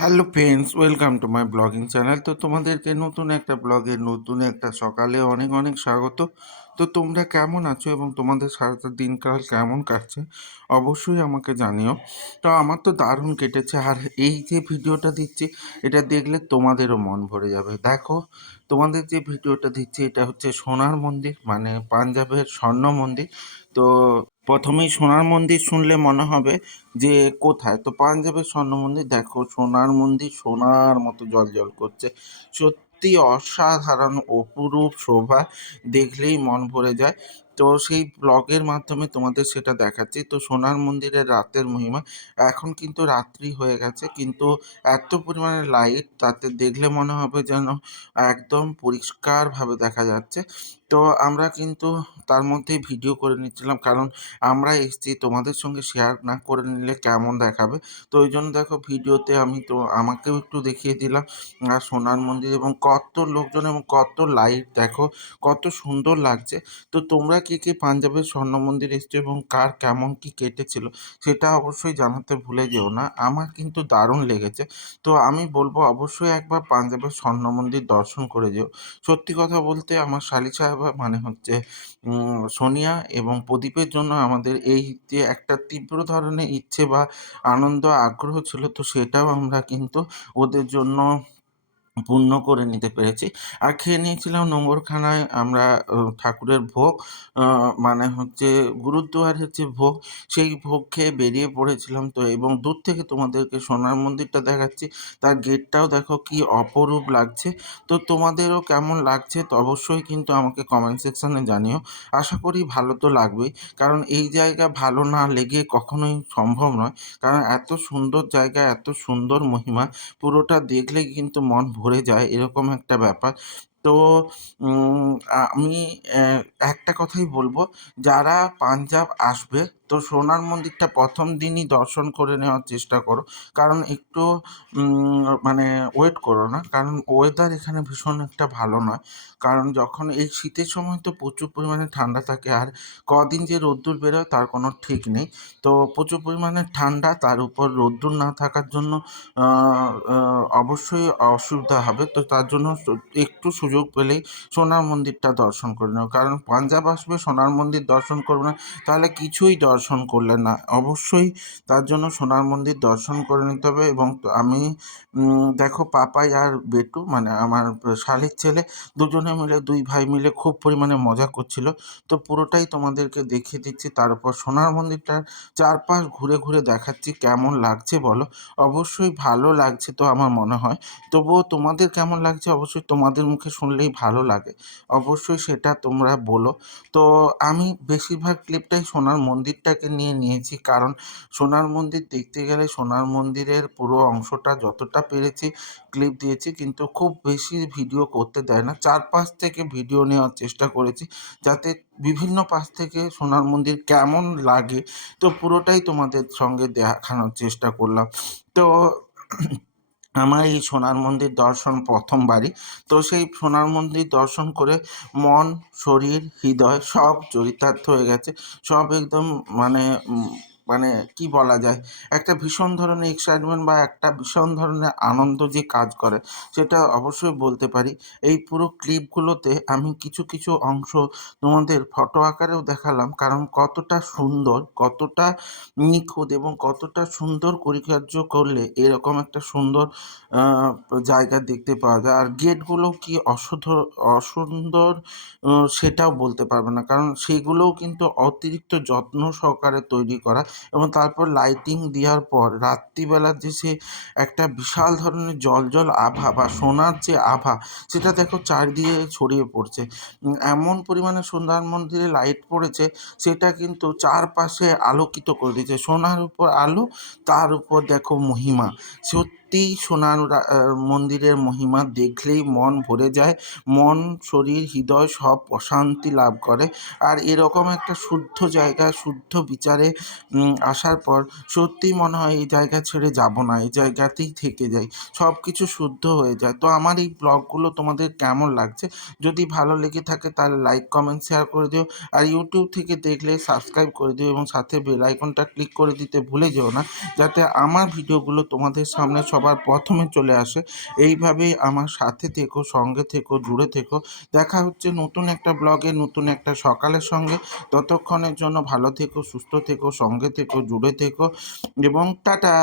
Hello friends welcome to my blogging channel তো তোমাদেরকে নতুন একটা ব্লগে নতুন একটা সকালে অনেক অনেক স্বাগত। তো তোমরা কেমন আছো এবং তোমাদের সারাটা দিনকাল কেমন কাটছে? অবশ্যই আমাকে জানিও। তো আমার তো দারুণ কেটেছে। আর এই যে ভিডিওটা দিচ্ছি, এটা দেখলে তোমাদেরও মন ভরে যাবে। দেখো, তোমাদের যে ভিডিওটা দিচ্ছি, এটা হচ্ছে সোনার মন্দির মানে পাঞ্জাবের স্বর্ণ মন্দির। তো প্রথমেই সোনার মন্দির শুনলে মনে হবে যে কোথায়? তো পাঞ্জাবের স্বর্ণ মন্দির, দেখো সোনার মন্দির সোনার মতো জল জল করছে। সত্যি অসাধারণ, অপরূপ শোভা দেখলেই মন ভরে যায়। তো সেই ব্লগের মাধ্যমে তোমাদের সেটা দেখাচ্ছি। তো সোনার মন্দিরের রাতের মহিমা, এখন কিন্তু রাত্রি হয়ে গেছে, কিন্তু এত পরিমাণে লাইট তাতে দেখলে মনে হবে যেন একদম পরিষ্কারভাবে দেখা যাচ্ছে। তো আমরা কিন্তু তার মধ্যেই ভিডিও করে নিচ্ছিলাম, কারণ আমরা এসছি তোমাদের সঙ্গে শেয়ার না করে নিলে কেমন দেখাবে? তো ওই জন্য দেখো ভিডিওতে আমি তো আমাকেও একটু দেখিয়ে দিলাম, আর সোনার মন্দির এবং কত লোকজন এবং কত লাইট দেখো, কত সুন্দর লাগছে। তো তোমরা কে কে পাঞ্জাবের স্বর্ণ মন্দির এসছো এবং কার কেমন কি কেটেছিল, সেটা অবশ্যই জানাতে ভুলে যেও না। আমার কিন্তু দারুণ লেগেছে। তো আমি বলব অবশ্যই একবার পাঞ্জাবের স্বর্ণ মন্দির দর্শন করে যেও। সত্যি কথা বলতে আমার শালি সাহেবা মানে হচ্ছে সোনিয়া এবং প্রদীপের জন্য আমাদের এই যে একটা তীব্র ধরনের ইচ্ছে বা আনন্দ, আগ্রহ ছিল, তো সেটাও আমরা কিন্তু ওদের জন্য পূর্ণ করে নিতে পেরেছি। আর খেয়ে নিয়েছিলাম নোংরখানায় আমরা ঠাকুরের ভোগ মানে হচ্ছে গুরুদুয়ারের যে ভোগ। সেই ভোগ খেয়ে বেরিয়ে পড়েছিলাম তো এবং দূর থেকে তোমাদেরকে সোনার মন্দিরটা দেখাচ্ছি। তার গেটটাও দেখো কি অপরূপ লাগছে। তো তোমাদেরও কেমন লাগছে তো অবশ্যই কিন্তু আমাকে কমেন্ট সেকশানে জানিও। আশা করি ভালো তো লাগবেই। কারণ এই জায়গা ভালো না লেগে কখনোই সম্ভব নয়। কারণ এত সুন্দর জায়গা, এত সুন্দর মহিমা, পুরোটা দেখলেই কিন্তু মন ভরে যায় এরকম একটা ব্যাপার। তো আমি একটা কথাই বলব যারা পাঞ্জাব আসবে তো সোনার মন্দিরটা প্রথম দিনই দর্শন করে নেওয়ার চেষ্টা করো। কারণ একটু মানে ওয়েট করো না। কারণ ওয়েদার এখানে ভীষণ একটা ভালো নয়। কারণ যখন এই শীতের সময় তো প্রচুর পরিমাণে ঠান্ডা থাকে আর কদিন যে রোদ্দুর বেরোয় তার কোনো ঠিক নেই। তো প্রচুর পরিমাণে ঠান্ডা, তার উপর রোদ্দুর না থাকার জন্য অবশ্যই অসুবিধা হবে। তো তার জন্য একটু সুযোগ পেলেই সোনার মন্দিরটা দর্শন করে নেব কারণ পাঞ্জাব আসবে, সোনার মন্দির দর্শন করবে না। তাহলে কিছুই দর্শন করলে না। অবশ্যই তার জন্য সোনার মন্দির দর্শন করে নিতে হবে এবং আমি দেখো পাপাই আর বেটু মানে আমার শালির ছেলে, দুজনে মিলে, দুই ভাই মিলে খুব পরিমাণে মজা করছিল। তো পুরোটাই তোমাদেরকে দেখিয়ে দিচ্ছি। তার উপর সোনার মন্দিরটার চারপাশ ঘুরে ঘুরে দেখাচ্ছি, কেমন লাগছে বলো? অবশ্যই ভালো লাগছে তো আমার মনে হয়। তবুও তোমাদের কেমন লাগছে অবশ্যই তোমাদের মুখে শুনলেই ভালো লাগে। অবশ্যই সেটা তোমরা বলো। তো আমি বেশিরভাগ ক্লিপটাই সোনার মন্দিরটাকে নিয়ে নিয়েছি। কারণ সোনার মন্দির দেখতে গেলে সোনার মন্দিরের পুরো অংশটা যতটা পেরেছি ক্লিপ দিয়েছি, কিন্তু খুব বেশি ভিডিও করতে দেয় না। চার পাঁচ থেকে ভিডিও নেওয়ার চেষ্টা করেছি যাতে বিভিন্ন পাশ থেকে সোনার মন্দির কেমন লাগে। তো পুরোটাই তোমাদের সঙ্গে দেখানোর চেষ্টা করলাম। তো আমার এই সোনার মন্দির দর্শন প্রথমবারই। তো সেই সোনার মন্দির দর্শন করে মন, শরীর, হৃদয় সব চরিতার্থ হয়ে গেছে। সব একদম মানে মানে কি বলা যায়? একটা ভীষণ ধরনের এক্সাইটমেন্ট বা একটা ভীষণ ধরনের আনন্দ যে কাজ করে, সেটা অবশ্যই বলতে পারি। এই পুরো ক্লিপগুলোতে আমি কিছু কিছু অংশ তোমাদের ফটো আকারেও দেখালাম, কারণ কতটা সুন্দর, কতটা নিখুঁত এবং কতটা সুন্দর পরিকার্য করলে এরকম একটা সুন্দর জায়গা দেখতে পাওয়া যায়। আর গেটগুলো কি অসুধ অসুন্দর সেটাও বলতে পারবে না, কারণ সেগুলোও কিন্তু অতিরিক্ত যত্ন সহকারে তৈরি করা এবং তারপর লাইটিং দেওয়ার পর রাত্রিবেলার যে সে একটা বিশাল ধরনের জল জল আভা বা সোনার যে আভা, সেটা দেখো চারদিকে ছড়িয়ে পড়ছে। এমন পরিমাণে সন্ধ্যার মন্দিরে লাইট পড়েছে, সেটা কিন্তু চারপাশে আলোকিত করে দিয়েছে। সোনার উপর আলো, তার উপর দেখো মহিমা। সত্যি সত্যিই সোনার মন্দিরের মহিমা দেখলেই মন ভরে যায়। মন, শরীর, হৃদয় সব প্রশান্তি লাভ করে। আর এরকম একটা শুদ্ধ জায়গা, শুদ্ধ বিচারে আসার পর সত্যিই মনে হয় এই জায়গা ছেড়ে যাব না, এই জায়গাতেই থেকে যাই। সব কিছু শুদ্ধ হয়ে যায়। তো আমার এই ব্লগগুলো তোমাদের কেমন লাগছে? যদি ভালো লেগে থাকে তাহলে লাইক কমেন্ট শেয়ার করে দিও। আর ইউটিউব থেকে দেখলে সাবস্ক্রাইব করে দিও এবং সাথে বেল আইকনটা ক্লিক করে দিতে ভুলে যেও না, যাতে আমার ভিডিওগুলো তোমাদের সামনে সব সবার প্রথমে চলে আসে। এইভাবেই আমার সাথে থেকো, সঙ্গে থেকো, জুড়ে থেকো। দেখা হচ্ছে নতুন একটা ব্লগে নতুন একটা সকালের সঙ্গে। ততক্ষণের জন্য ভালো থেকো, সুস্থ থেকো, সঙ্গে থেকো, জুড়ে থেকো এবং টাটা!